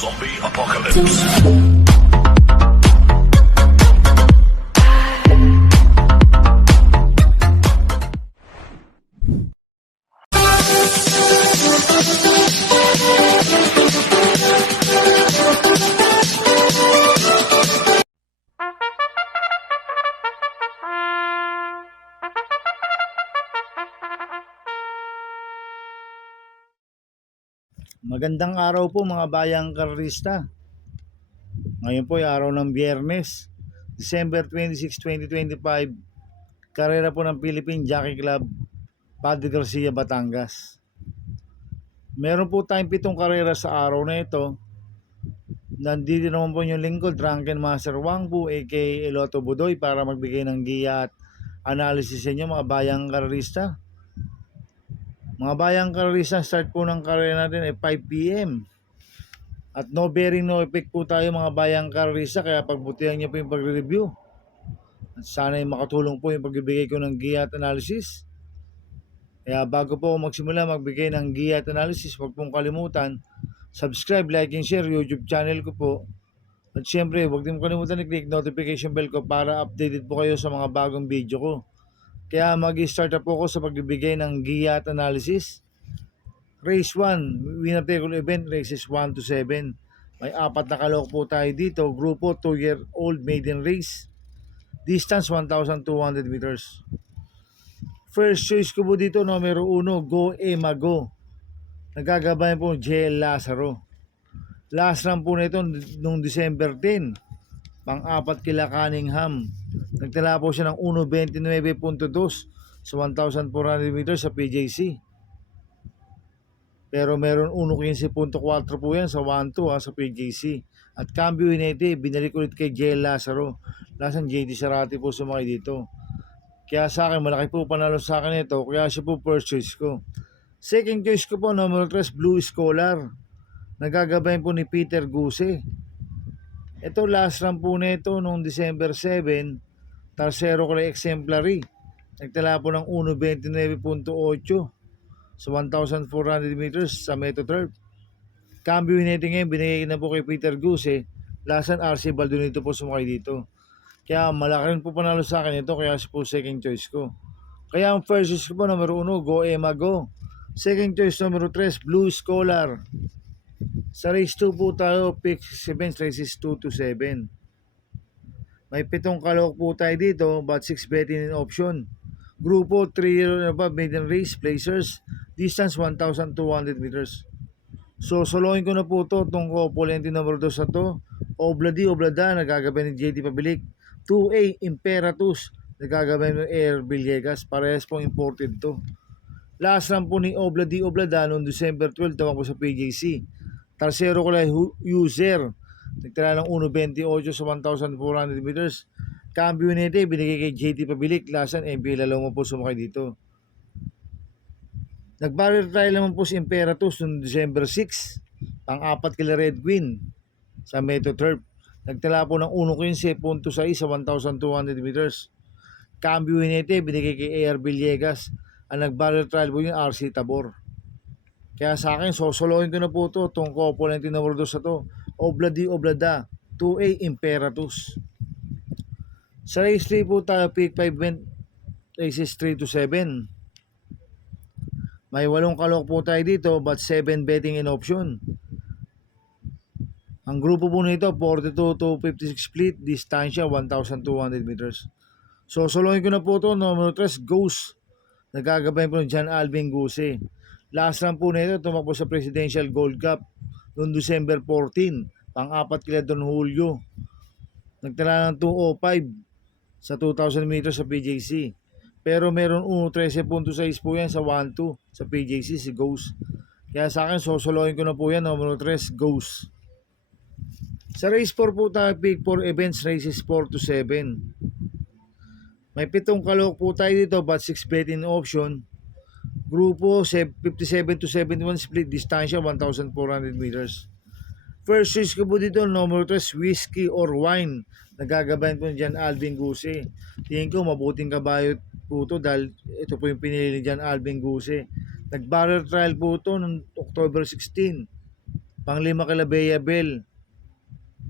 Zombie Apocalypse. Magandang araw po mga bayang karista. Ngayon po ay araw ng Biyernes, December 26, 2025. Karera po ng Philippine Jockey Club, Padre Garcia, Batangas. Meron po tayong 7 karera sa araw na ito. Nandito naman po yung lingkod, Drunken Master Wangbu aka Eloto Budoy, para magbigay ng giya at analysis sa inyo mga bayang karista. Mga bayang karista, start po ng karera natin ay 5 PM. At no bearing, no effect po tayo mga bayang karista, kaya pagbutihan niyo po yung pagre-review. At sana ay makatulong po yung pagbibigay ko ng giya at analysis. Kaya bago po ako magsimula magbigay ng giya at analysis, huwag pong kalimutan, subscribe, like, and share YouTube channel ko po. At syempre, huwag din kalimutan i-click notification bell ko para updated po kayo sa mga bagong video ko. Kaya mag-start na po ako sa pagbibigay ng giya at analysis. Race 1, winner take all event, races 1 to 7. May 4 na kalok po tayo dito. Grupo 2-year-old maiden race. Distance 1,200 meters. First choice ko po dito, numero 1, Go Emma Go. Nagagabayan po JL Lazaro. Last run po nito nung December 10. Pang-4 kila Cunningham. Nagtala po siya ng 1.29.2 sa 1,400 meters sa PJC. Pero meron 1.15.4 po yan sa 1-2 sa PJC. At cambio inete, binalik ulit kay JL Lazaro. Lasang JD Sarati po sumakay dito. Kaya sa akin, malaki po panalo sa akin ito. Kaya siya po first choice ko. Second choice ko po, number 3, Blue Scholar. Nagagabayan po ni Peter Guse. Ito last run po nito noong December 7. Tercero ko lang exemplary. Nagtala po ng 1.29.8 sa 1,400 meters sa Metro Turf. Cambio hinete ngayon, binigay na po kay Peter Guse. Lasan RC Baldonito po sumakay dito. Kaya malaki rin po panalo sa akin ito, kaya po second choice ko. Kaya ang first choice ko po, numero 1, Go Emma Go. Second choice, numero 3, Blue Scholar. Sa race 2 po tayo, pick events, races 2 to 7. May 7 kalok po tayo dito, but 6 betting in option. Grupo 3-year and above maiden race, placers, distance 1,200 meters. So solohin ko na po ito, itong opulente number 2 sa to. Obladi Oblada, nagagabay ni JD Pabilik. 2A Imperatus, nagagabay ng Air Villegas, parehas pong imported to. Last run po ni Obladi Oblada noong December 12, tawag ko sa PJC. Tercero ko lang user, nagtala ng 1.28 sa 1,400 meters. Cambio nete, binigay kay JT Pabilik. Lasan, MP Lalong po sumakay dito. Nag-barrier trial naman po si Imperatus noong December 6. Pang-4 kila Red Queen sa Metro Turf. Nagtala po ng 1.15.6 sa 1,200 meters. Cambio nete, binigay kay AR Villegas. Ang nag-barrier trial po yung RC Tabor. Kaya sa akin, sosolohin ko na po ito, itong couple na number 2 sa to. Obladi Oblada, 2A Imperatus. Sa race 3 po tayo, pick 5 event, races 3 to 7. May 8 kalok po tayo dito, but 7 betting in option. Ang grupo po nito, 42 to 56 split, distansya 1,200 meters. Sosolohin ko na po ito, number 3, Ghost. Nagagabay po ng John Alvin Guse. Last run po nito, tumakbo sa Presidential Gold Cup noong December 14. Pang-4 kila Don Julio. Nagtala ng 2.05 sa 2,000 meters sa PJC. Pero meron 1.13.6 po yan sa 1-2 sa PJC, si Ghost. Kaya sa akin, sosolohin ko na po yan, number 3, Ghost. Sa race 4 po tayo, pick 4 events, races 4 to 7. May 7 kalok po tayo dito, but 6 betting option. Grupo 57 to 71 split, distansya 1,400 meters. First choice ko po dito, number 3, Whiskey or Wine. Nagagabayan po dyan Alvin Guse. Tingin ko mabuting kabayo po ito dahil ito po yung pinili dyan Alvin Guse. Nag-barrel trial po ito noong October 16. Panglima kila Bea Bell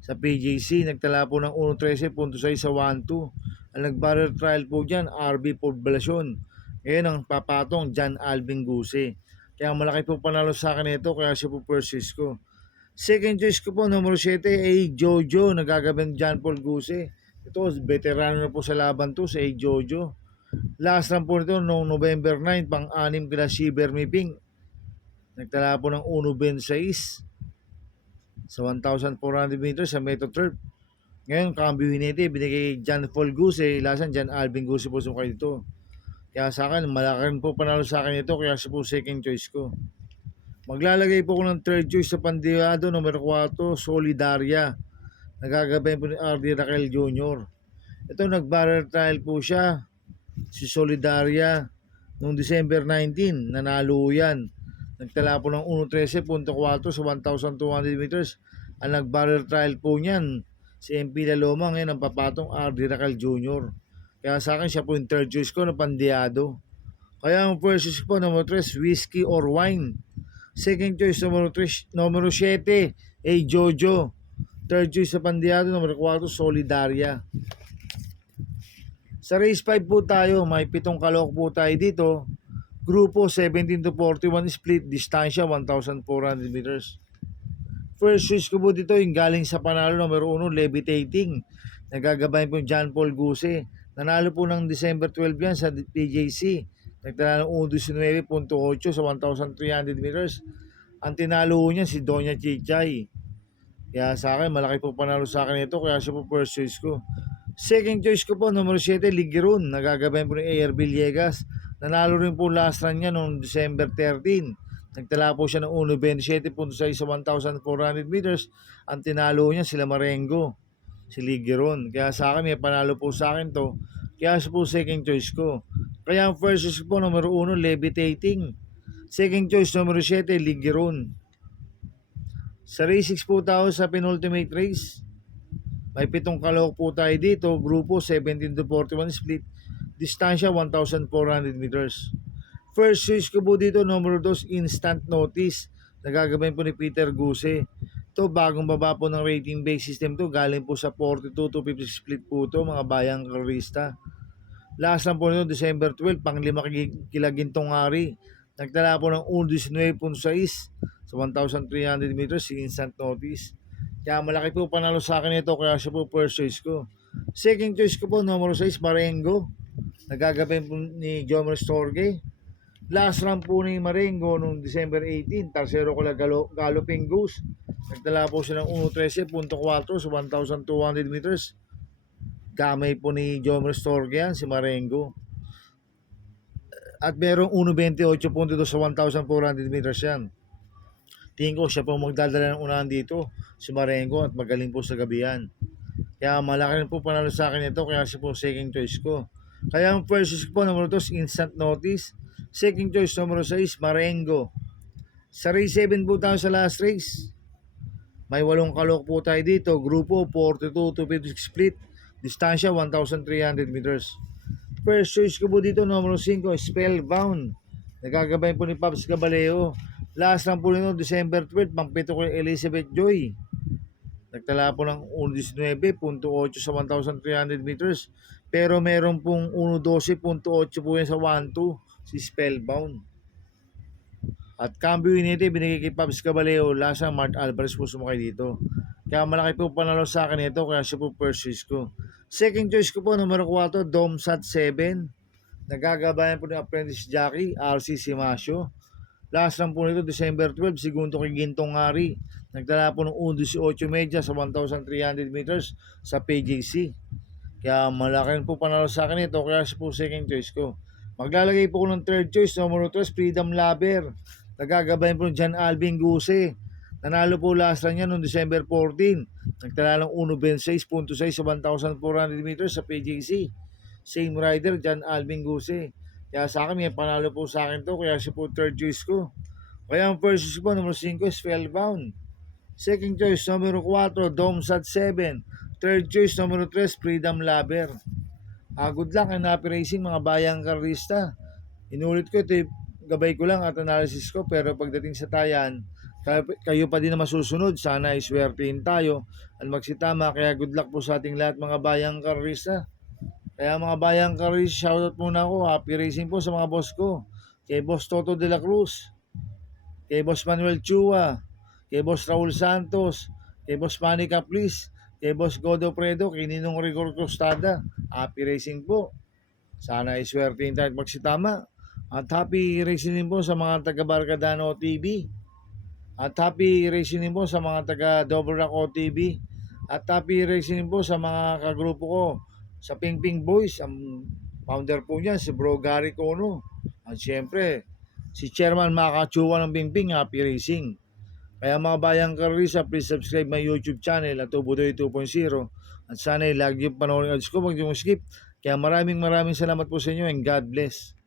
sa PJC, nagtala po ng 1.13.6 sa 1-2. Ang nag-barrel trial po dyan, RB Poblacion. Ngayon ang papatong, John Alvin Guse. Kaya malaki po panalo sa akin ito, kaya siya po first choice ko. Second choice ko po, numero 7, ay Jojo, nagagabang John Paul Guse. Ito, veterano na po sa laban to, sa A. Jojo. Last run po nito, noong November 9, pang-anim kila Shiver Miping. Nagtala po ng 1.26 sa 1,400 meters sa Metro Turf. Ngayon, cambio hinete, binigay John Paul Guse, lasan John Alvin Guse po sumukay dito. Kaya sa akin, malaki rin po panalo sa akin ito, kaya siya po second choice ko. Maglalagay po ko ng third choice sa Pandiado, numero 4, Solidaria. Nagagabay po ni R.D. Raquel Jr. Ito, nag-barrel trial po siya, si Solidaria, noong December 19, nanalo yan. Nagtala po ng 1.13.4 sa 1,200 meters. Ang nag-barrel trial po niyan, si MP Laloma, ngayon ang papatong R.D. Raquel Jr. Kaya sa akin, siya po yung third choice ko na Pandiado. Kaya ang first choice po, numero 3, whiskey or wine. Second choice, numero 7, A. Jojo. Third choice sa Pandiado, numero 4, Solidaria. Sa race 5 po tayo, may 7 kalok po tayo dito. Grupo 17 to 41 split, distansya 1,400 meters. First choice ko po dito yung galing sa panalo, numero 1, Levitating. Nagagabay po John Paul Guse. Nanalo po ng December 12 yan sa PJC. Nagtala ng 1.19.8 sa 1,300 meters. Ang tinalo niya si Doña Chichay. Kaya sa akin, malaki po panalo sa akin ito, kaya siya po first choice ko. Second choice ko po, numero 7, Ligeron. Nagagabay po ni AR Villegas. Nanalo rin po last run niya noong December 13. Nagtala po siya ng 1.27.6 sa 1,400 meters. Ang tinalo niya sila Marengo, si Ligeron. Kaya sa akin, may panalo po sa akin to. Kaya siya po second choice ko. Kaya ang first choice po, numero 1, Levitating. Second choice, numero 7, Ligeron. Sa race 6 po tayo sa penultimate race. May 7 kalok po tayo dito. Grupo 17 to 41 split. Distansya 1,400 meters. First choice ko po dito, numero 2, Instant Notice. Nagagabay po ni Peter Guse. Ito, bagong baba po ng rating base system to. Galing po sa 42 to 50 split po to, mga bayang karista. Last lang po nito, December 12, pang-5 kila Gintong Hari. Nagtala po ng 1.19.6 sa 1,300 meters, si Instant Notice. Kaya malaki po panalo sa akin ito, kaya siya po first choice ko. Second choice ko po, numero 6, Marengo. Nagagabay po ni Jomer Storge. Last run po ni Marengo noong December 18, Tarsero ko lang Galloping Goose. Nagtala po siya ng 1.13.4 sa 1,200 meters. Kamay po ni Jomer Storge yan, si Marengo. At merong 1.28.2 sa 1,400 meters yan. Tingin ko siya po magdadala ng unahan dito, si Marengo, at magaling po sa gabi yan. Kaya malaki rin po panalo sa akin ito, kaya siya po second choice ko. Kaya ang first choice po, numero 2, Instant Notice. Second choice, numero 6, Marengo. Sa race 7 po tayo sa last race. May 8 kalok po tayo dito. Grupo 42 to 56 split. Distansya 1,300 meters. First choice ko po dito, numero 5, Spellbound. Nagagabay po ni Pops Caballeo. Last lang po nito, December 12, pang-7 ko Elizabeth Joy. Nagtala po ng 1.19.8 sa 1,300 meters. Pero meron pong 1.12.8 po yan sa 1-2, si Spellbound. At cambio inite, binigay kay Pops Caballeo, lasa Mart Alvarez po sumakay dito. Kaya malaki po panalo sa akin ito, kaya siya po first choice ko. Second choice ko po, numero 4, Domsat 7. Nagagabayan po ni Apprentice Jockey, RC Simasio. Last lang po nito, December 12, segundo kay Gintong Hari. Nagtala po ng 1.18 media sa 1,300 meters sa PJC. Kaya malaki po panalo sa akin ito, kaya siya po second choice ko. Maglalagay po ko ng third choice, numero 3, Freedom Lover. Nagagabayan po ng John Alvin Guse. Nanalo po last run niya noong December 14. Nagtala ng 1.26.6 sa 1,400 meters sa PJC. Same rider, John Alvin Guse. Kaya sa akin, may panalo po sa akin to, kaya siya po third choice ko. Kaya ang first choice po, numero 5, Spellbound. Second choice, numero 4, Domsat 7. Third choice, numero 3, Freedom Lover. Good luck and happy racing, mga bayang karista. Inulit ko ito, gabay ko lang at analysis ko, pero pagdating sa tayan, kayo pa din na masusunod. Sana ay swertihin tayo at magsitama. Kaya good luck po sa ating lahat mga bayang karista. Kaya mga bayang karista, shoutout muna ako. Happy racing po sa mga boss ko. Kay Boss Toto de la Cruz, kay Boss Manuel Chua, kay Boss Raul Santos, kay Boss Manny Caplis, kay Boss Godo Predo, kay Ninong Rigor Costada. Happy racing po. Sana ay swertihin tayo at magsitama. At happy racing din po sa mga taga Barcadano TV. At happy racing din po sa mga taga Double Rock OTV. At happy racing din po sa mga kagrupo ko sa Ping Ping Boys. Ang founder po niya si Bro Gary Cono. At syempre si Chairman Makachua ng Ping Ping. Happy racing. Kaya mga bayang karisa, please subscribe my YouTube channel at Tubudoy 2.0. At sana lagi yung panoorin ads ko, huwag niyo skip. Kaya maraming salamat po sa inyo and God bless.